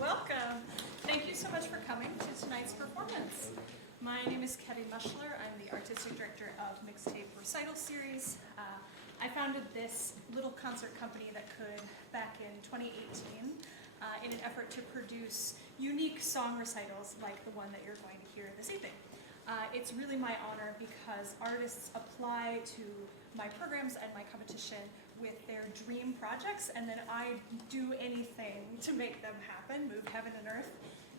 Welcome. Thank you so much for coming to tonight's performance. My name is Carrie Mushler. I'm the artistic director of Mixtape Recital Series. I founded this little concert company that could back in 2018 in an effort to produce unique song recitals like the one that you're going to hear this evening. It's really my honor because artists apply to my programs and my competition with their dream projects, and then I do anything to make them happen, move heaven and earth,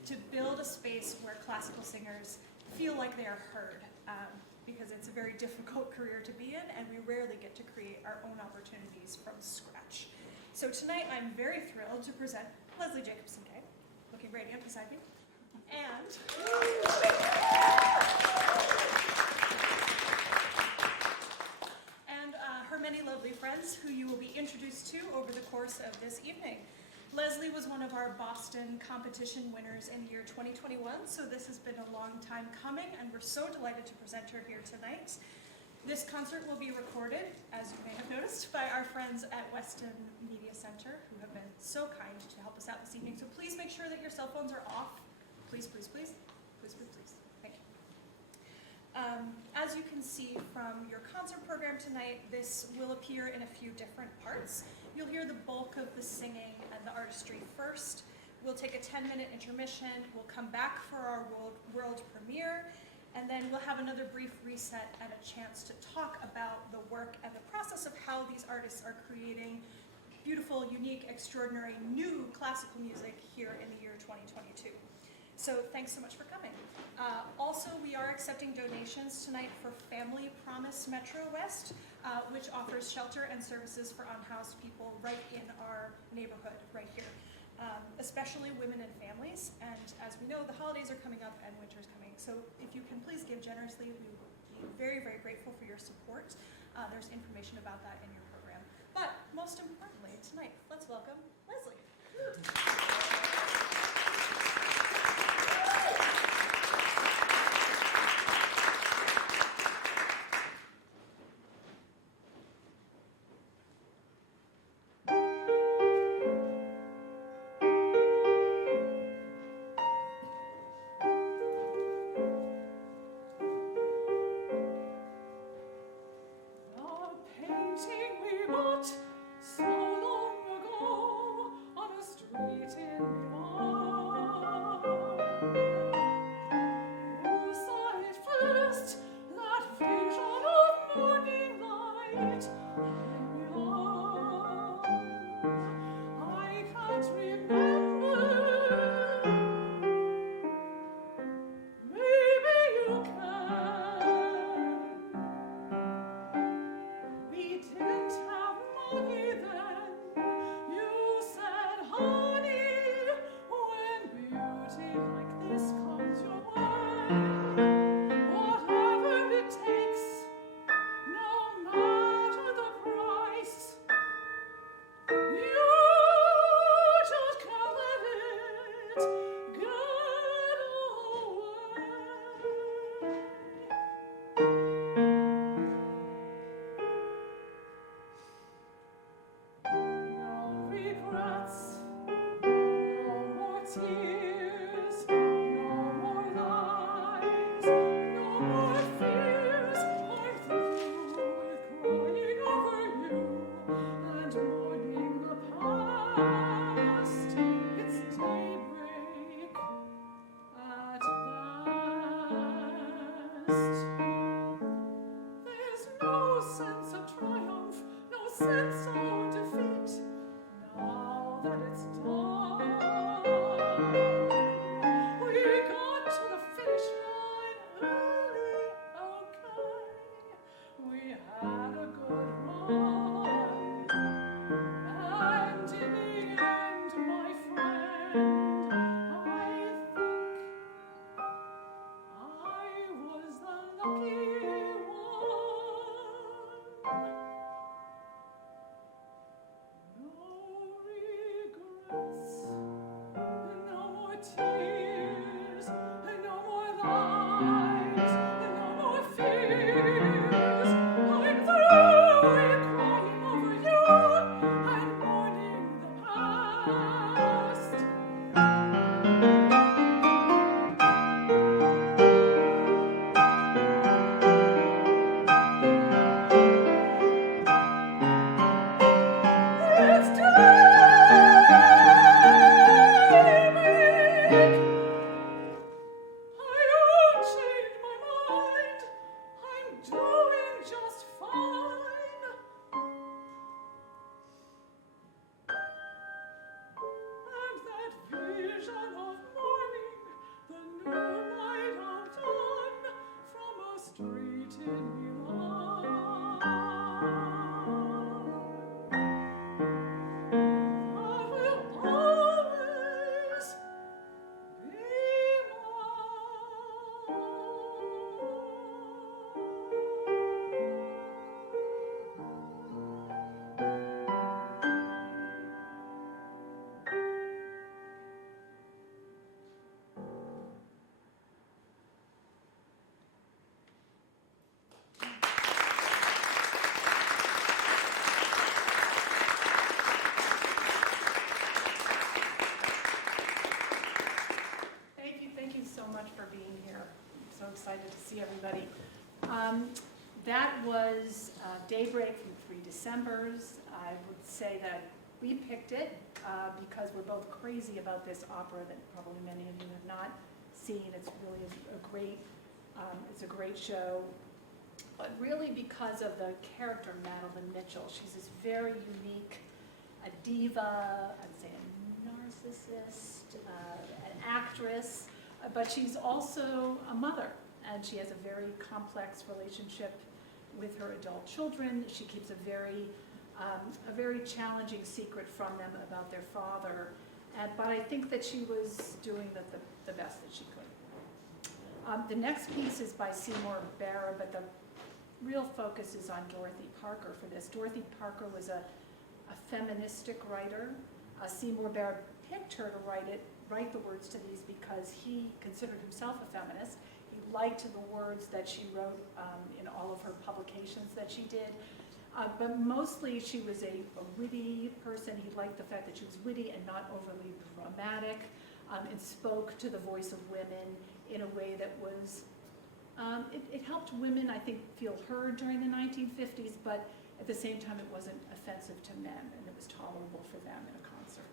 to build a space where classical singers feel like they are heard, because it's a very difficult career to be in, and we rarely get to create our own opportunities from scratch. So tonight I'm very thrilled to present Leslie Jacobson Kaye, looking radiant beside me, and her many lovely friends who you will be introduced to over the course of this evening. Leslie was one of our Boston competition winners in the year 2021, so this has been a long time coming, and we're so delighted to present her here tonight. This concert will be recorded, as you may have noticed, by our friends at Weston Media Center, who have been so kind to help us out this evening. So please make sure that your cell phones are off. Please, please, please. Please, please, please. Thank you. As you can see from your concert program tonight, this will appear in a few different parts. You'll hear the bulk of the singing and the artistry first. We'll take a 10-minute intermission. We'll come back for our world premiere, and then we'll have another brief reset and a chance to talk about the work and the process of how these artists are creating beautiful, unique, extraordinary, new classical music here in the year 2022. So thanks so much for coming. Also, we are accepting donations tonight for Family Promise Metro West, which offers shelter and services for unhoused people right in our neighborhood, right here, especially women and families. And as we know, the holidays are coming up and winter's coming. So if you can please give generously, we will be very, very grateful for your support. There's information about that in your program. But most importantly, tonight, let's welcome Leslie. Excited to see everybody. That was Daybreak from 3 Decembers. I would say that we picked it because we're both crazy about this opera that probably many of you have not seen. It's really it's a great show, but really because of the character Madeline Mitchell. She's this very unique, a diva, I'd say a narcissist, an actress, but she's also a mother. And she has a very complex relationship with her adult children. She keeps a very challenging secret from them about their father. But I think that she was doing the best that she could. The next piece is by Seymour Barab, but the real focus is on Dorothy Parker for this. Dorothy Parker was a feministic writer. Seymour Barab picked her to write the words to these because he considered himself a feminist. He liked the words that she wrote in all of her publications that she did. But mostly she was a witty person. He liked the fact that she was witty and not overly dramatic, and spoke to the voice of women in a way that was, it helped women, I think, feel heard during the 1950s, but at the same time it wasn't offensive to men, and it was tolerable for them in a concert.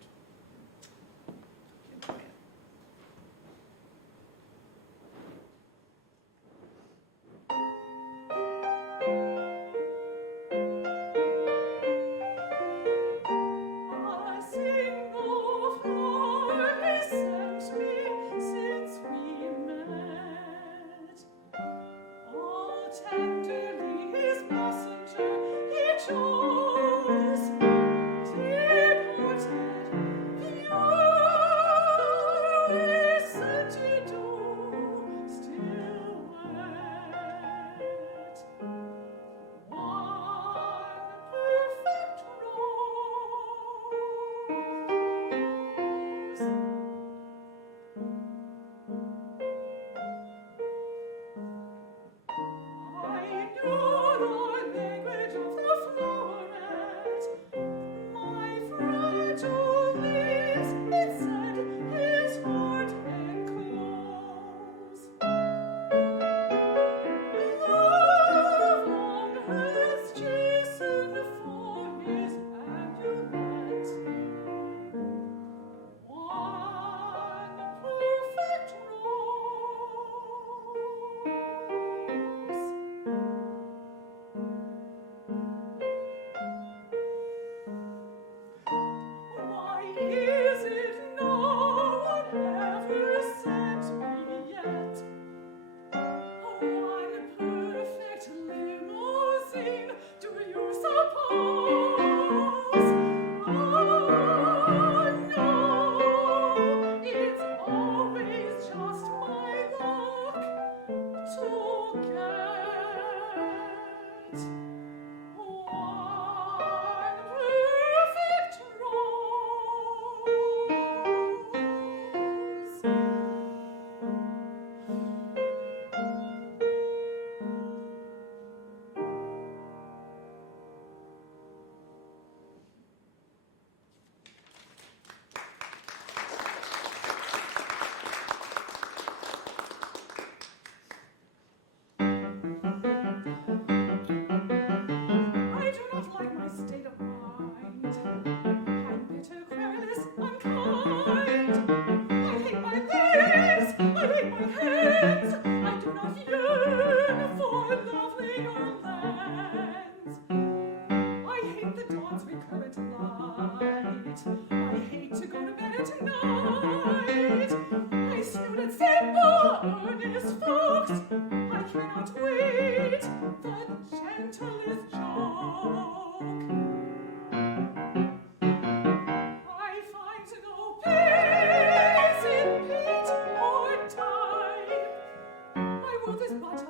Folks, I cannot wait.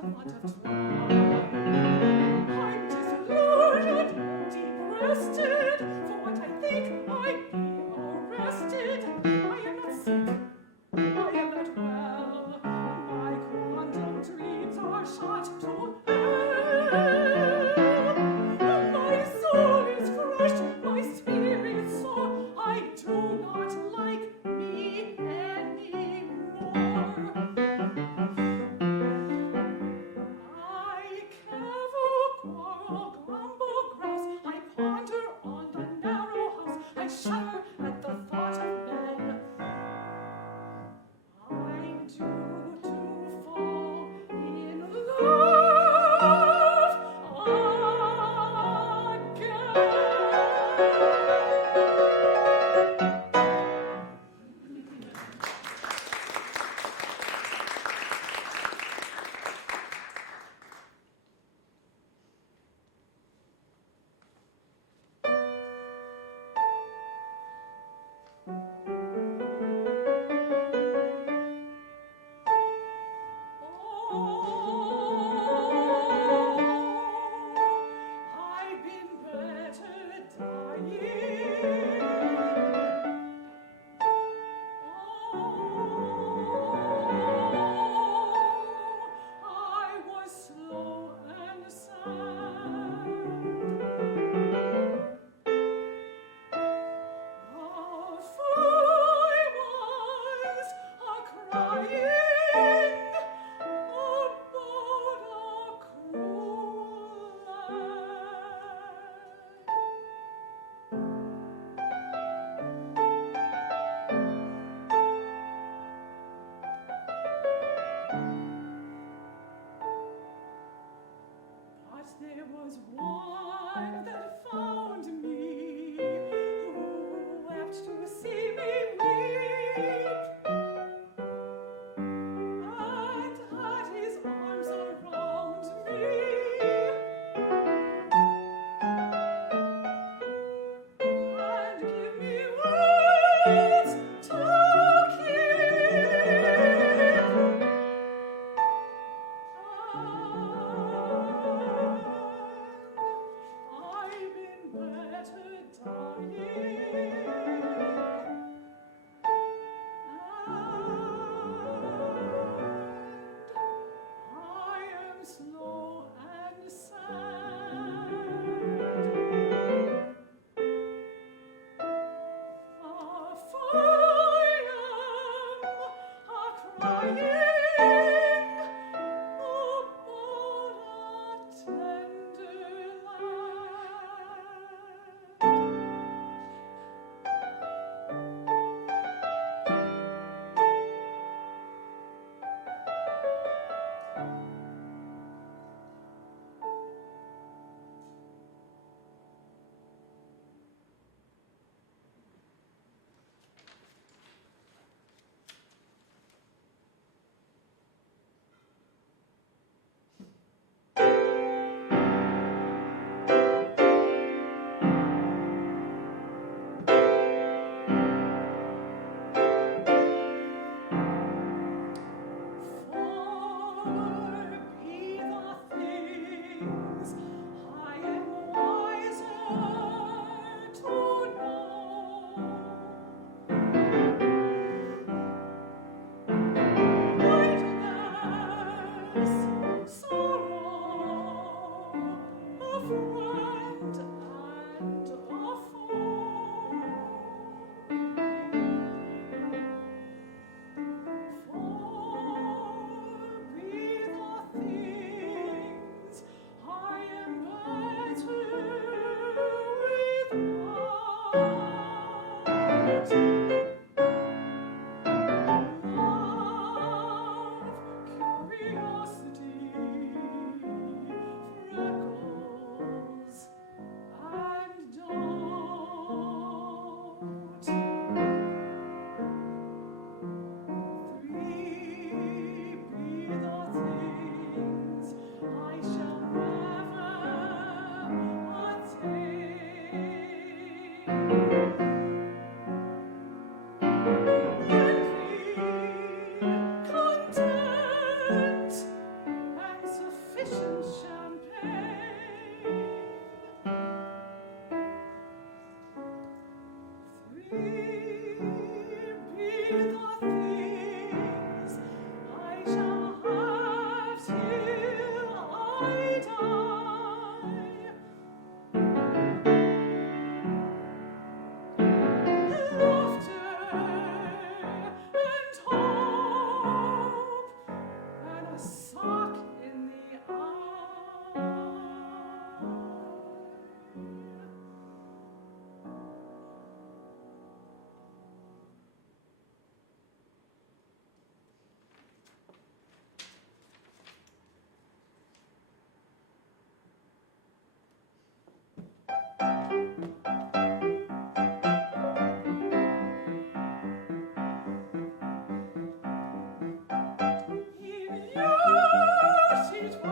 somewhat of 12. I'm disillusioned, depressed, for what I think I'd be arrested. I am not sick, I am not well. My quantum dreams are shot to hell. My soul is crushed, my spirit sore. I do not like me anymore. I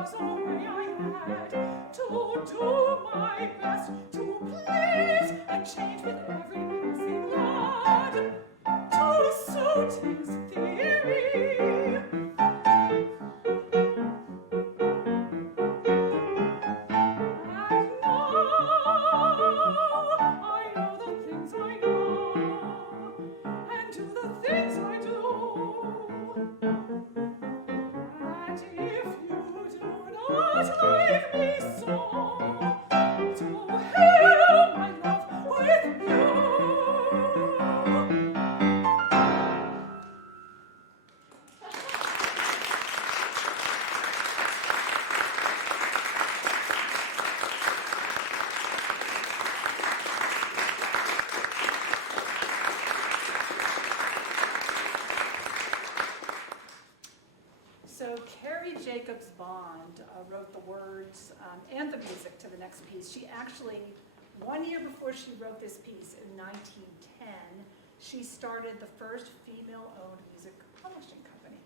was a way I had to do my best to please and change with every passing lad to suit his theory. And now I know the things I know and do the things I do. And if you do not like me so, to hell my love with you. So Carrie Jacobs-Bond wrote the words and the music to the next piece. She actually, 1 year before she wrote this piece in 1910, she started the first female-owned music publishing company.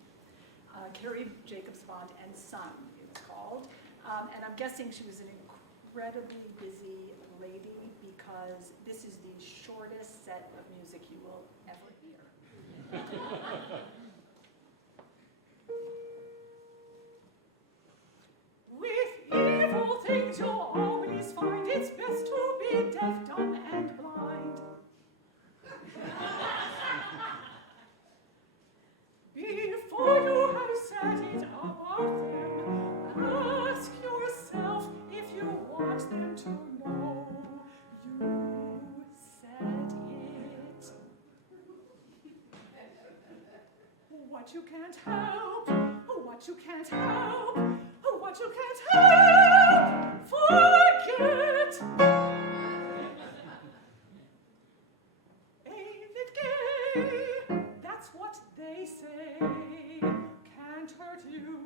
Carrie Jacobs-Bond and Son, it was called. And I'm guessing she was an incredibly busy lady because this is the shortest set of music you will ever hear. With evil things you'll always find it's best to be deaf, dumb, and blind. Before you have said it about them, ask yourself if you want them to know you said it. What you can't help, what you can't help, what you can't help, forget. Ain't it gay? That's what they say. Can't hurt you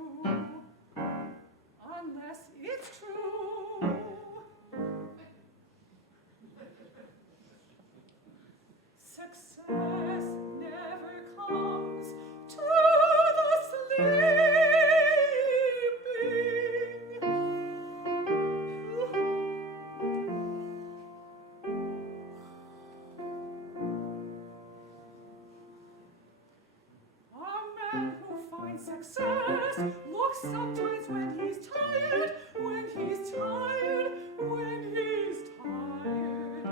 unless it's true. Success never comes to the sleeping. A man who finds success looks sometimes when he's tired, when he's tired, when he's tired.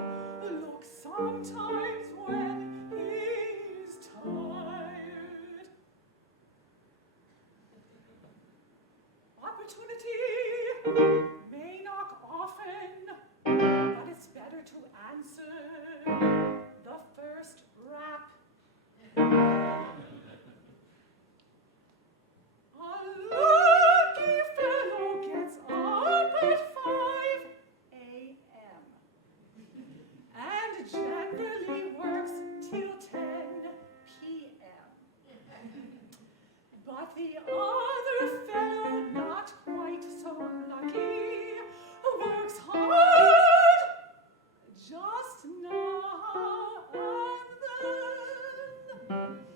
Looks sometimes when he's tired. Opportunity may knock often, but it's better to answer the first rap. A lucky fellow gets up at 5 a.m. and generally works till 10 p.m. But the other fellow, not quite so lucky, works hard just now and then.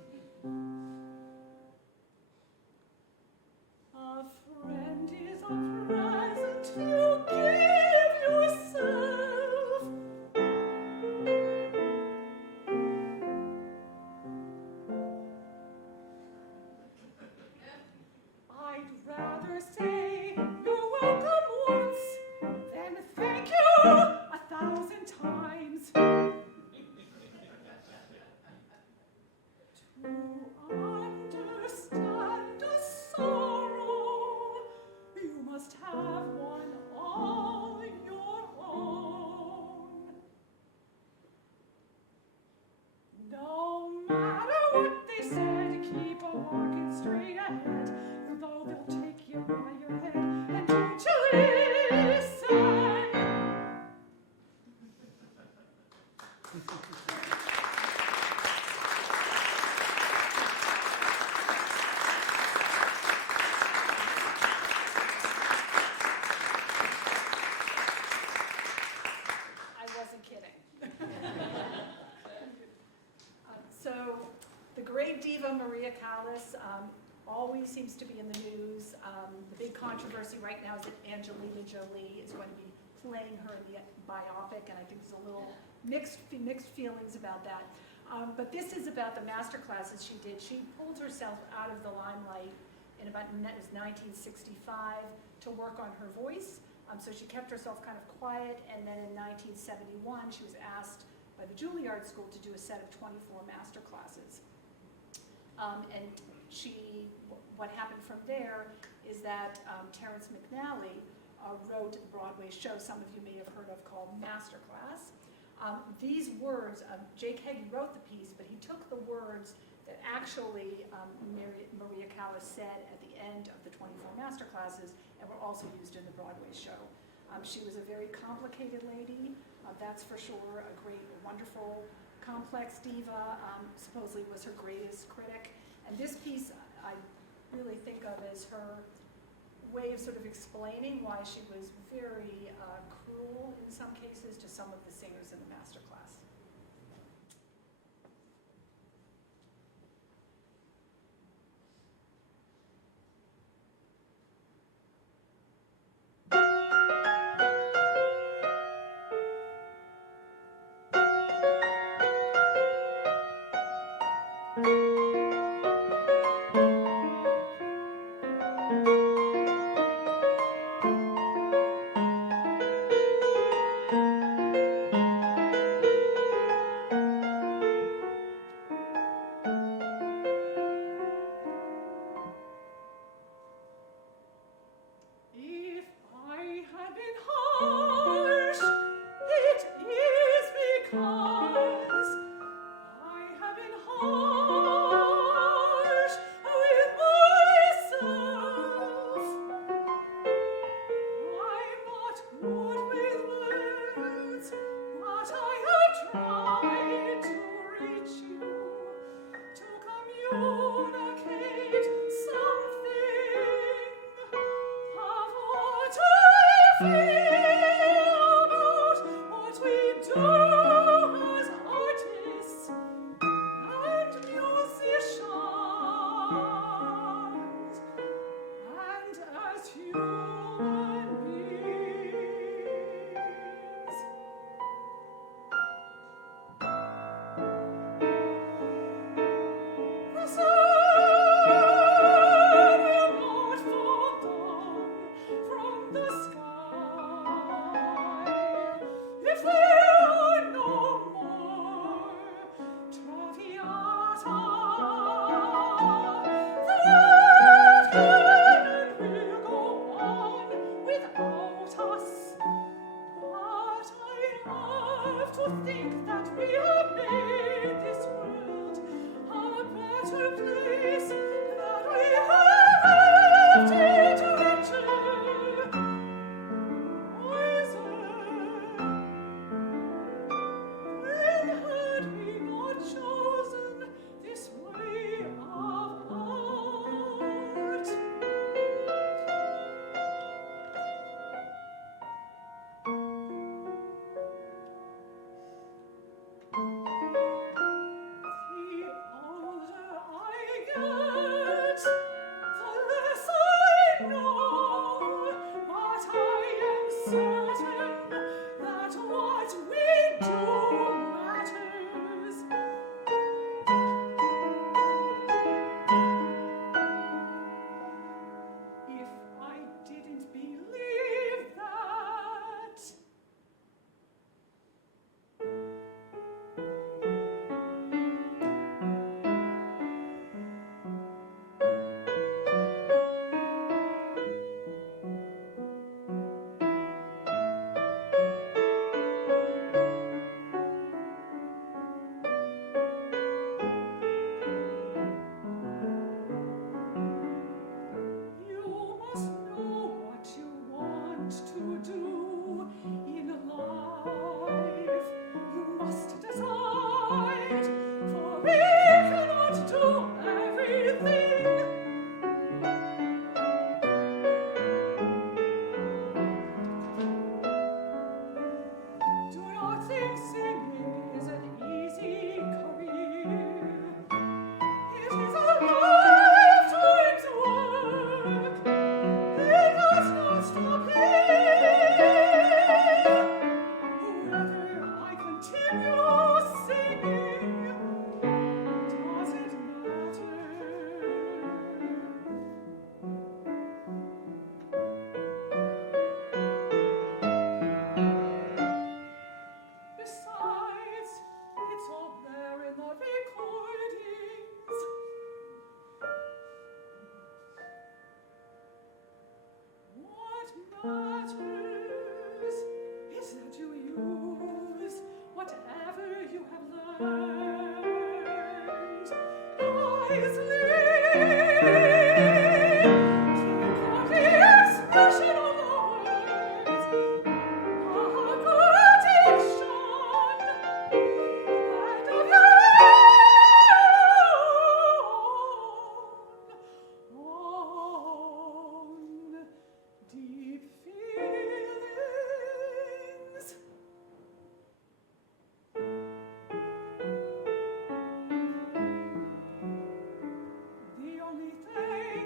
always seems to be in the news. The big controversy right now is that Angelina Jolie is going to be playing her in the biopic, and I think there's a little mixed feelings about that. But this is about the master classes she did. She pulled herself out of the limelight in about, it was 1965, to work on her voice. So she kept herself kind of quiet, and then in 1971 she was asked by the Juilliard School to do a set of 24 master classes. And what happened from there is that Terrence McNally wrote a Broadway show some of you may have heard of called Masterclass. These words, Jake Heggie wrote the piece, but he took the words that actually Maria Callas said at the end of the 24 master classes and were also used in the Broadway show. She was a very complicated lady, that's for sure, a great, wonderful, complex diva, supposedly was her greatest critic. And this piece I really think of as her way of sort of explaining why she was very cruel in some cases to some of the singers in the master class.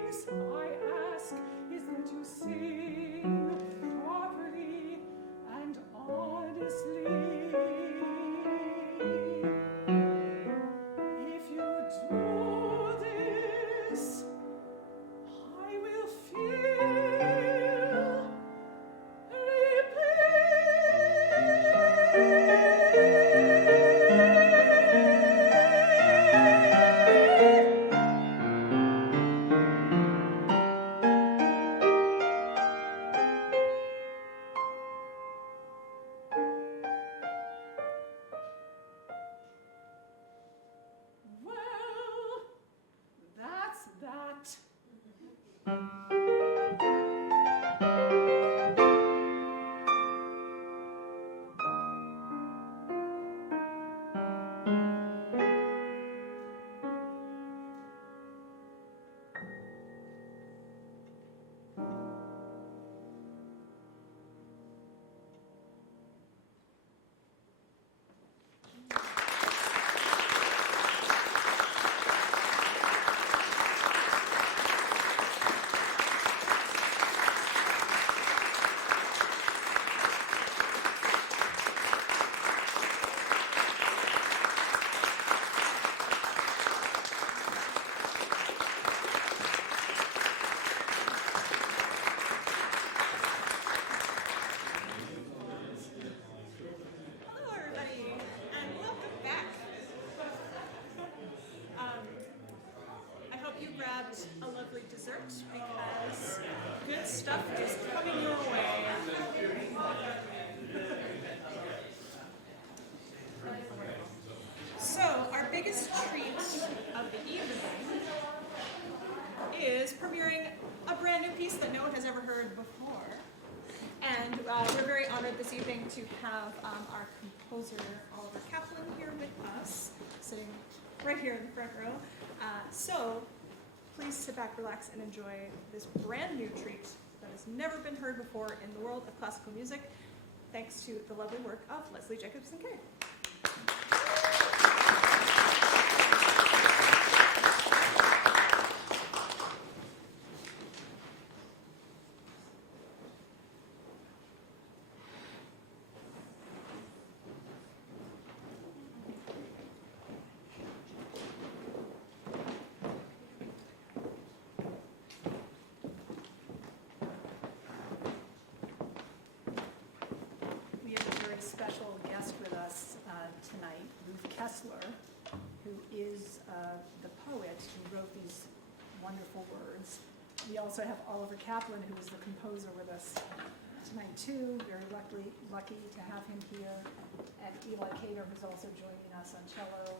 advice I ask is that you sing properly and honestly. If you do this, I will feel well, that's that. Hello, everybody, and welcome back. I hope you grabbed a lovely dessert because good stuff is coming your way. So, our biggest treat of the evening is premiering a brand new piece that no one has ever heard before. And we're very honored this evening to have our composer, Oliver Kaplan, here with us, sitting right here in the front row. So please sit back, relax, and enjoy this brand new treat that has never been heard before in the world of classical music, thanks to the lovely work of Leslie Jacobson Kaye. We have a very special guest with us tonight, Ruth Kessler, who is the poet who wrote these wonderful words. We also have Oliver Kaplan, who is the composer, with us tonight too. Very lucky to have him here. And Eli Cater, who's also joining us on cello.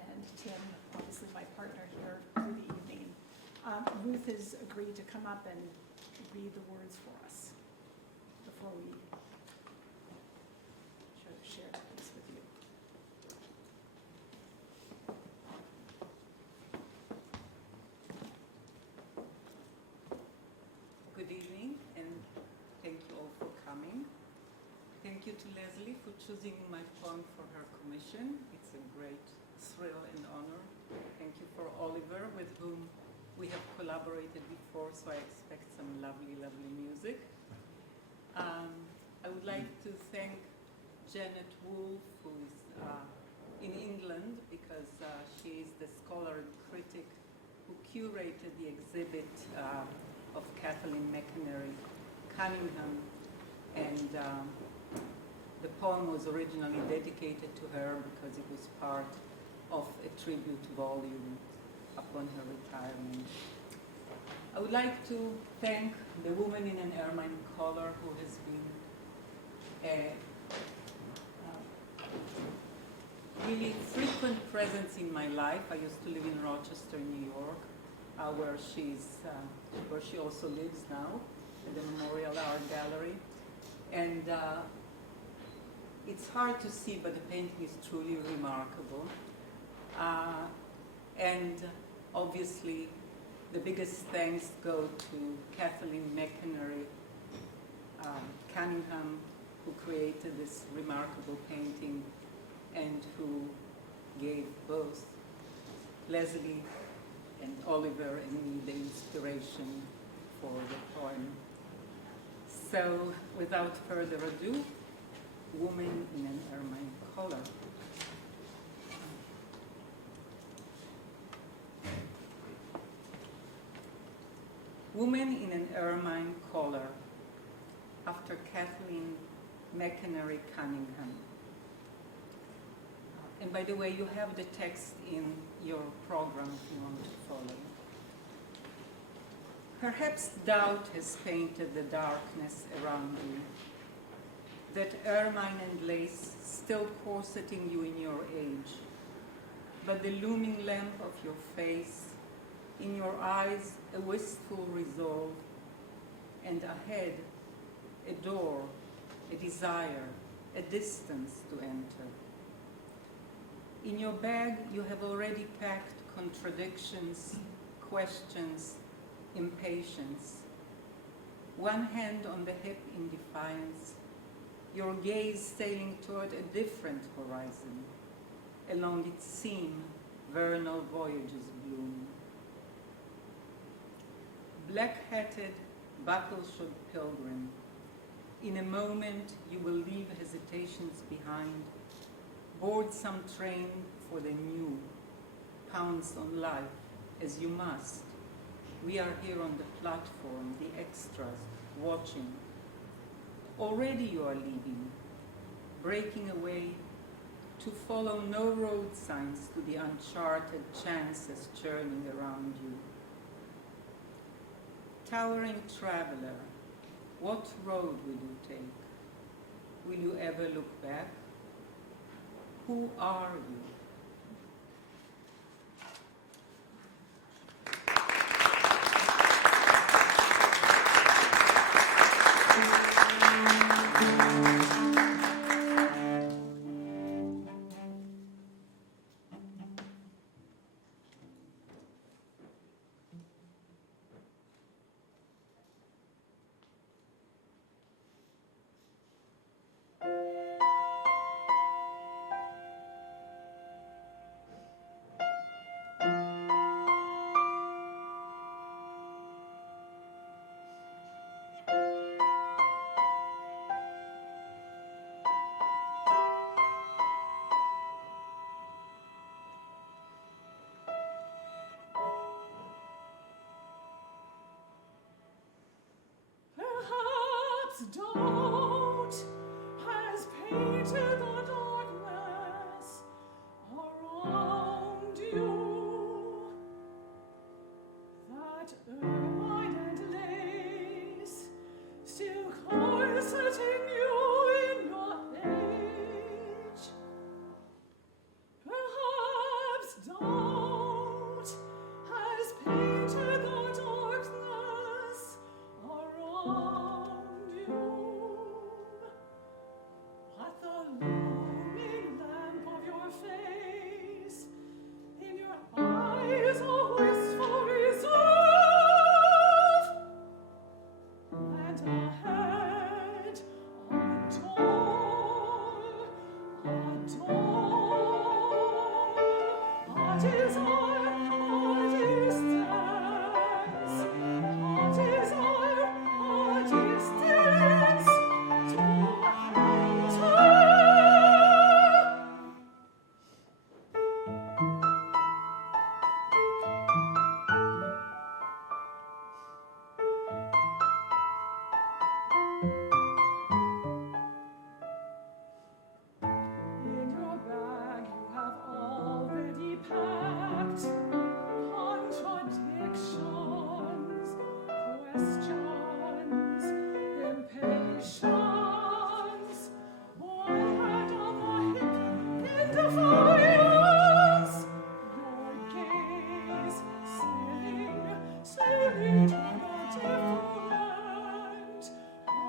And Tim, obviously my partner here for the evening. Ruth has agreed to come up and read the words for us before we share the piece with you. Good evening, and thank you all for coming. Thank you to Leslie for choosing my poem for her commission. It's a great thrill and honor. Thank you for Oliver, with whom we have collaborated before, so I expect some lovely, lovely music. I would like to thank Janet Wolfe, who is in England, because she is the scholar and critic who curated the exhibit of Kathleen McInerney Cunningham, and the poem was originally dedicated to her because it was part of a tribute volume upon her retirement. I would like to thank the woman in an Ermine Collar, who has been a really frequent presence in my life. I used to live in Rochester, New York, where she also lives now, at the Memorial Art Gallery. And it's hard to see, but the painting is truly remarkable. And obviously, the biggest thanks go to Kathleen McInerney Cunningham, who created this remarkable painting and who gave both Leslie and Oliver and me the inspiration inspiration for the poem. So, without further ado, Woman in an Ermine Collar. Woman in an Ermine Collar, after Kathleen McInerney Cunningham. And by the way, you have the text in your program if you want to follow. Perhaps doubt has painted the darkness around you, that ermine and lace still corseting you in your age, but the looming lamp of your face, in your eyes a wistful resolve, and ahead a door, a desire, a distance to enter. In your bag you have already packed contradictions, questions, impatience. One hand on the hip in defiance, your gaze sailing toward a different horizon. Along its seam, vernal voyages bloom. Black-hatted, buckle-shod pilgrim, in a moment you will leave hesitations behind, board some train for the new, pounce on life as you must. We are here on the platform, the extras, watching. Already you are leaving, breaking away to follow no road signs to the uncharted chances churning around you. Towering traveler, what road will you take? Will you ever look back? Who are you? Perhaps doubt has painted the darkness around you, that ermine and lace still corseting you in your age. Perhaps doubt has painted the darkness around you, but the looming lamp of your face, in your eyes a wistful reserve, and ahead a door, a desire, a distance, a desire, a distance to enter. In your bag you have already packed contradictions, questions, impatience. One hand on the hip in defiance, your gaze sailing to a different horizon.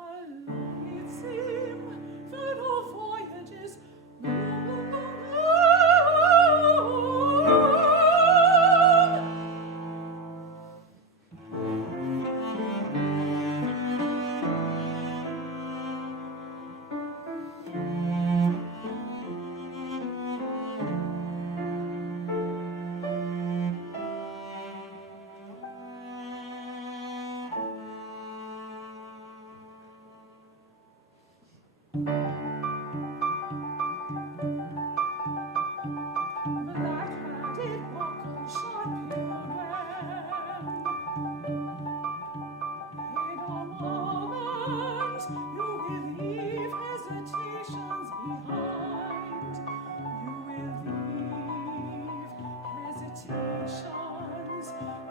Along its seam, fertile voyages hesitations behind.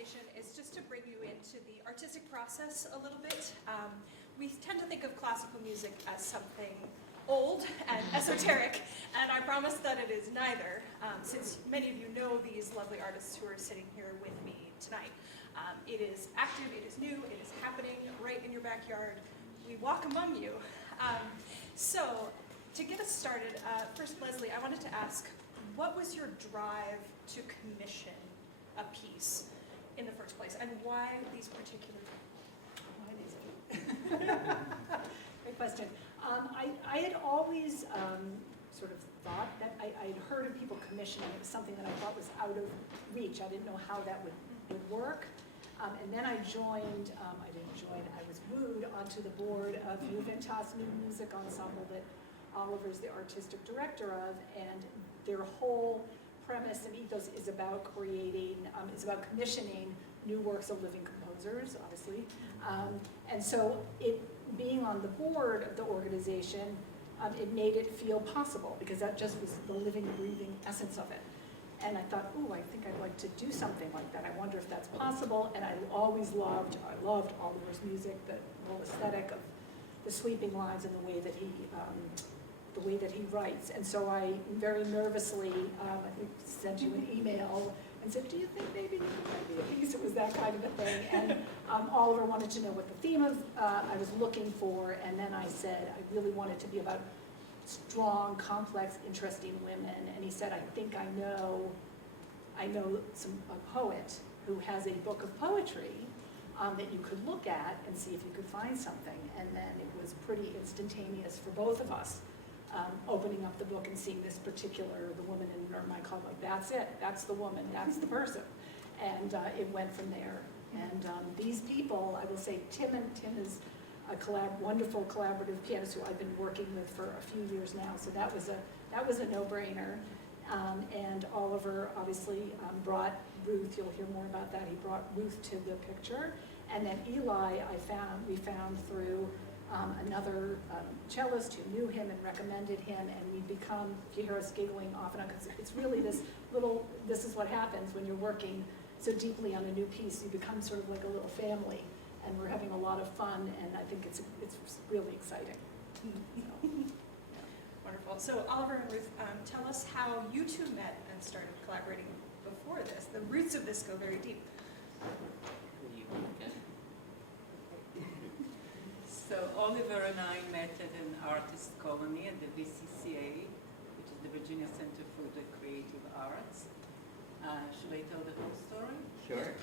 conversation is just to bring you into the artistic process a little bit. We tend to think of classical music as something old and esoteric, and I promise that it is neither, since many of you know these lovely artists who are sitting here with me tonight. It is active, it is new, it is happening right in your backyard. We walk among you. So, to get us started, first, Leslie, I wanted to ask, what was your drive to commission a piece in the first place, and why these particular? Great question. I had always sort of thought that I'd heard of people commissioning. It was something that I thought was out of reach. I didn't know how that would work. And then I joined, I was wooed onto the board of Juventus New Music Ensemble that Oliver's the artistic director of, and their whole premise and ethos is about creating, is about commissioning new works of living composers, obviously. And so being on the board of the organization, it made it feel possible, because that just was the living, breathing essence of it. And I thought, ooh, I think I'd like to do something like that. I wonder if that's possible. And I loved Oliver's music, the whole aesthetic of the sweeping lines and the way that he writes. And so I very nervously, I think, sent you an email and said, do you think maybe you could write me a piece? It was that kind of a thing. And Oliver wanted to know what the theme of I was looking for. And then I said, I really wanted to be about strong, complex, interesting women. And he said, I think I know a poet who has a book of poetry that you could look at and see if you could find something. And then it was pretty instantaneous for both of us, opening up the book and seeing this particular, the woman in Ermine Collar, like, that's it, that's the woman, that's the person. And it went from there. And these people, I will say, Tim is a wonderful collaborative pianist who I've been working with for a few years now, so that was a no-brainer. And Oliver obviously brought Ruth. You'll hear more about that. He brought Ruth to the picture, and then Eli we found through another cellist who knew him and recommended him, and we've become. If you hear us giggling off and on, because it's really this is what happens when you're working so deeply on a new piece. You become sort of like a little family. And we're having a lot of fun, and I think it's really exciting. So, Wonderful. So Oliver and Ruth, tell us how you two met and started collaborating before this. The roots of this go very deep. So Oliver and I met at an artist colony at the VCCA, which is the Virginia Center for the Creative Arts. Should I tell the whole story? Sure.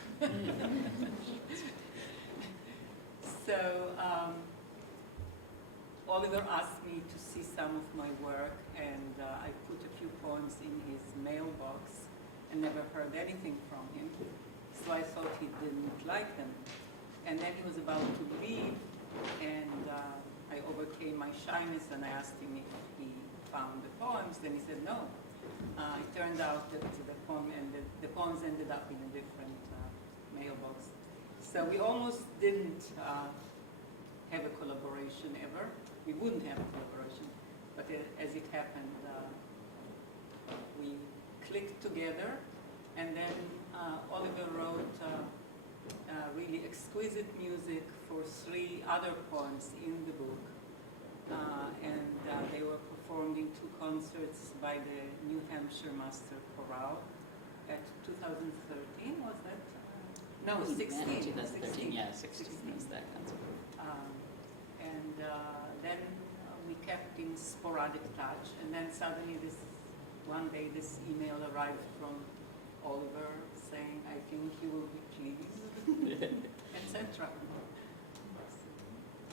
So Oliver asked me to see some of my work, and I put a few poems in his mailbox and never heard anything from him. So I thought he didn't like them. And then he was about to leave, and I overcame my shyness and I asked him if he found the poems. Then he said no. It turned out that the poems ended up in a different mailbox. So we almost didn't have a collaboration ever. We wouldn't have a collaboration, but as it happened, we clicked together, and then Oliver wrote really exquisite music for 3 other poems in the book, and they were performed in 2 concerts by the New Hampshire Master Chorale at 2013, was that? No, 16. 2013, yeah, 16 was that concert. And then we kept in sporadic touch, and then suddenly one day this email arrived from Oliver saying, I think you will be pleased, etc.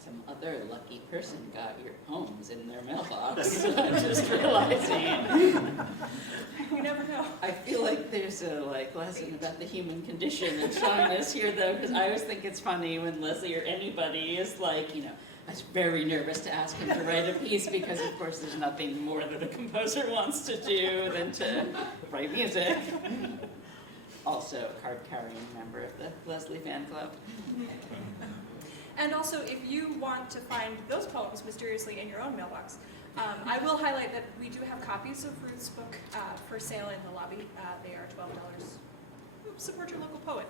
Some other lucky person got your poems in their mailbox. I'm just realizing. You never know. I feel like there's a lesson about the human condition and shyness here, though, because I always think it's funny when Leslie or anybody is like, I was very nervous to ask him to write a piece because, of course, there's nothing more that a composer wants to do than to write music. Also a card-carrying member of the Leslie fan club. And also, if you want to find those poems mysteriously in your own mailbox, I will highlight that we do have copies of Ruth's book for sale in the lobby. They are $12. Support your local poet.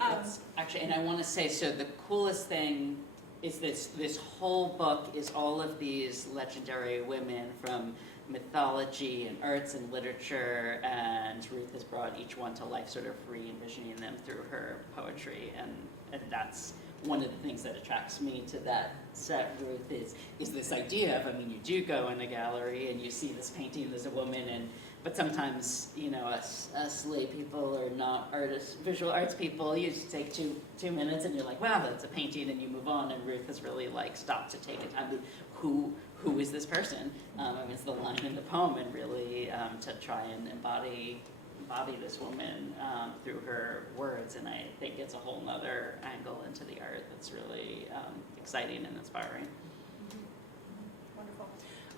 Actually, and I want to say, so the coolest thing is this whole book is all of these legendary women from mythology and arts and literature, and Ruth has brought each one to life, sort of re-envisioning them through her poetry, and that's one of the things that attracts me to that set, Ruth, is this idea of, I mean, you do go in a gallery and you see this painting, there's a woman, but sometimes, you know, us lay people or not artists, visual arts people, you just take two minutes and you're like, wow, that's a painting, and you move on, and Ruth has really like stopped to take a time to, who is this person? I mean, it's the line in the poem, and really to try and embody this woman through her words, and I think it's a whole nother angle into the art that's really exciting and inspiring. Wonderful.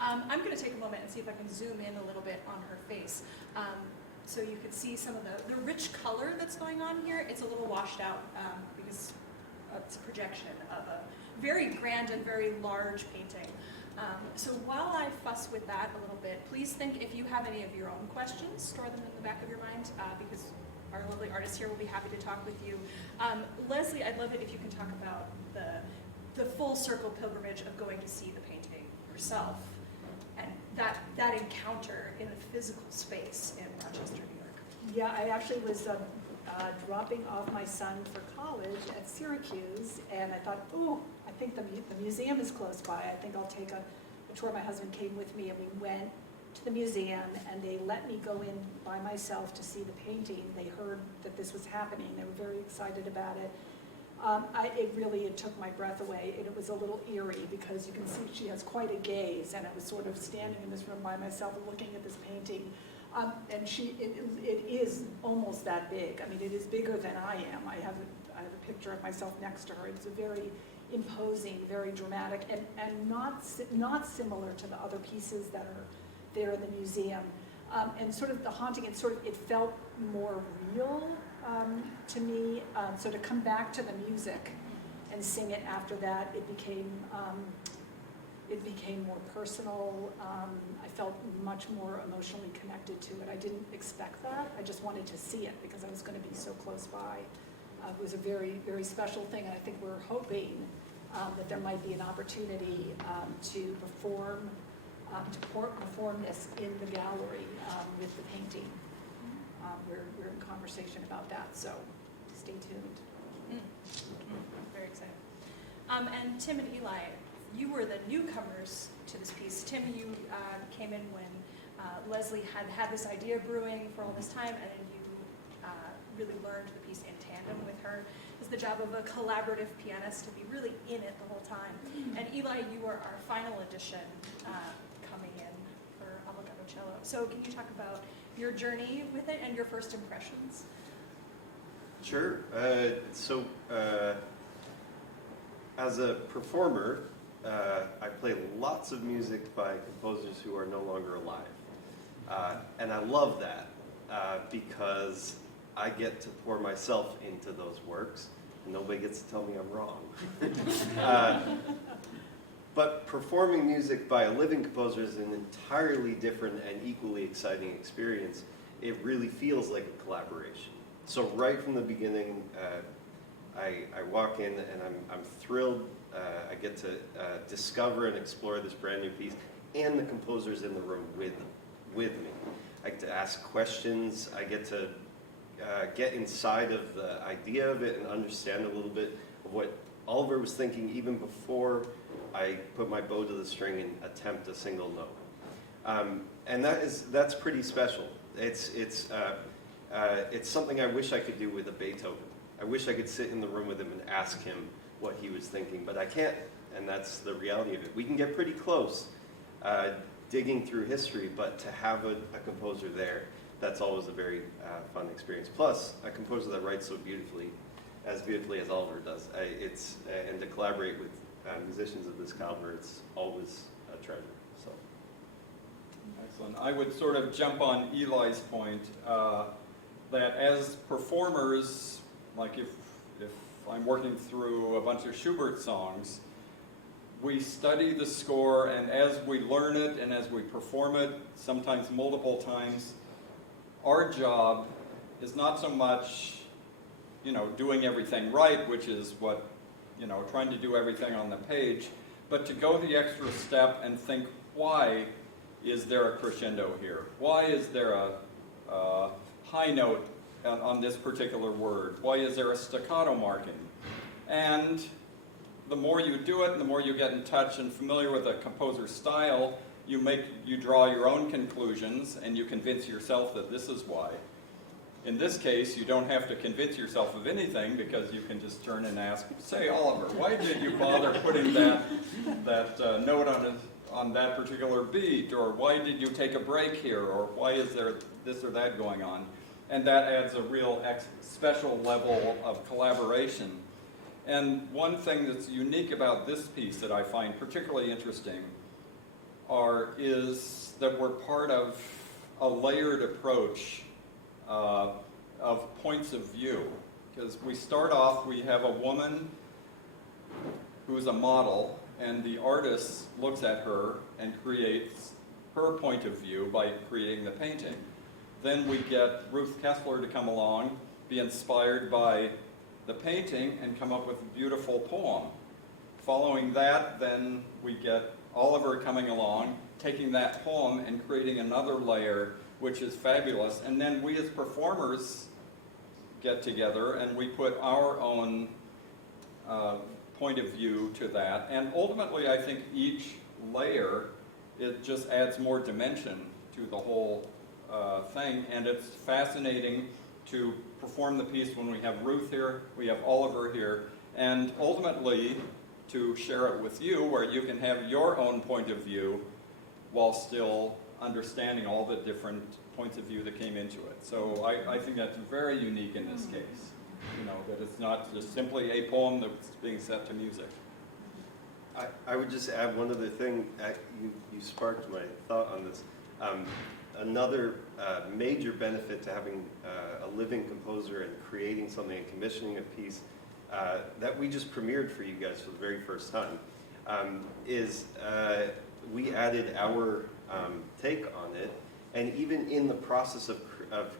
I'm going to take a moment and see if I can zoom in a little bit on her face. So you can see some of the rich color that's going on here. It's a little washed out because it's a projection of a very grand and very large painting. So while I fuss with that a little bit, please think if you have any of your own questions, store them in the back of your mind because our lovely artist here will be happy to talk with you. Leslie, I'd love it if you can talk about the full circle pilgrimage of going to see the painting yourself and that encounter in the physical space in Rochester, New York. Yeah, I actually was dropping off my son for college at Syracuse, and I thought, oh, I think the museum is close by. I think I'll take a tour. My husband came with me, and we went to the museum, and they let me go in by myself to see the painting. They heard that this was happening. They were very excited about it. It took my breath away, and it was a little eerie because you can see she has quite a gaze, and I was sort of standing in this room by myself looking at this painting. And it is almost that big. I mean, it is bigger than I am. I have a picture of myself next to her. It's a very imposing, very dramatic, and not similar to the other pieces that are there in the museum. And sort of the haunting, it felt more real to me. So to come back to the music and sing it after that, it became more personal. I felt much more emotionally connected to it. I didn't expect that. I just wanted to see it because I was going to be so close by. It was a very, very special thing, and I think we're hoping that there might be an opportunity to perform this in the gallery with the painting. We're in conversation about that, so stay tuned. Very exciting. And Tim and Eli, you were the newcomers to this piece. Tim, you came in when Leslie had this idea brewing for all this time, and then you really learned the piece in tandem with her. It's the job of a collaborative pianist to be really in it the whole time. And Eli, you were our final edition coming in for Avocado Cello. So can you talk about your journey with it and your first impressions? Sure. As a performer, I play lots of music by composers who are no longer alive. And I love that because I get to pour myself into those works, and nobody gets to tell me I'm wrong. But performing music by a living composer is an entirely different and equally exciting experience. It really feels like a collaboration. So right from the beginning, I walk in and I'm thrilled. I get to discover and explore this brand new piece, and the composer's in the room with me. I get to ask questions. I get to get inside of the idea of it and understand a little bit of what Oliver was thinking even before I put my bow to the string and attempt a single note. And that's pretty special. It's something I wish I could do with a Beethoven. I wish I could sit in the room with him and ask him what he was thinking, but I can't, and that's the reality of it. We can get pretty close digging through history, but to have a composer there, that's always a very fun experience. Plus, a composer that writes so beautifully as Oliver does. And to collaborate with musicians of this caliber, it's always a treasure. So. Excellent. I would sort of jump on Eli's point that as performers, like if I'm working through a bunch of Schubert songs, we study the score, and as we learn it and as we perform it, sometimes multiple times, our job is not so much doing everything right, which is what, trying to do everything on the page, but to go the extra step and think, why is there a crescendo here? Why is there a high note on this particular word? Why is there a staccato marking? And the more you do it, the more you get in touch and familiar with a composer's style, you draw your own conclusions and you convince yourself that this is why. In this case, you don't have to convince yourself of anything because you can just turn and ask, say, Oliver, why did you bother putting that note on that particular beat? Or why did you take a break here? Or why is there this or that going on? And that adds a real special level of collaboration. And one thing that's unique about this piece that I find particularly interesting is that we're part of a layered approach of points of view. Because we start off, we have a woman who's a model, and the artist looks at her and creates her point of view by creating the painting. Then we get Ruth Kessler to come along, be inspired by the painting, and come up with a beautiful poem. Following that, then we get Oliver coming along, taking that poem and creating another layer, which is fabulous. And then we as performers get together and we put our own point of view to that. And ultimately, I think each layer, it just adds more dimension to the whole thing. And it's fascinating to perform the piece when we have Ruth here, we have Oliver here, and ultimately to share it with you where you can have your own point of view while still understanding all the different points of view that came into it. So I think that's very unique in this case, that it's not just simply a poem that's being set to music. I would just add one other thing. You sparked my thought on this. Another major benefit to having a living composer and creating something and commissioning a piece that we just premiered for you guys for the very first time is we added our take on it, and even in the process of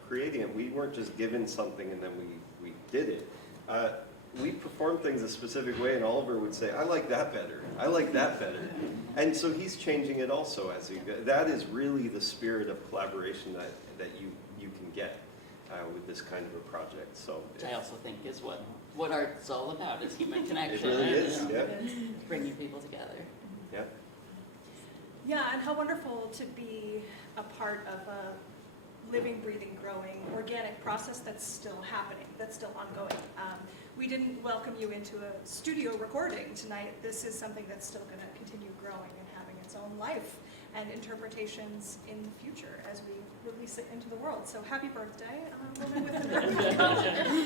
creating it, we weren't just given something and then we did it. We performed things a specific way, and Oliver would say, I like that better, I like that better. And so he's changing it also as he goes. That is really the spirit of collaboration that you can get with this kind of a project. So Which I also think is what art's all about, is human connection. It really is, yeah. Bringing people together. Yeah. Yeah, and how wonderful to be a part of a living, breathing, growing, organic process that's still happening, that's still ongoing. We didn't welcome you into a studio recording tonight. This is something that's still going to continue growing and having its own life and interpretations in the future as we release it into the world. So happy birthday, woman with the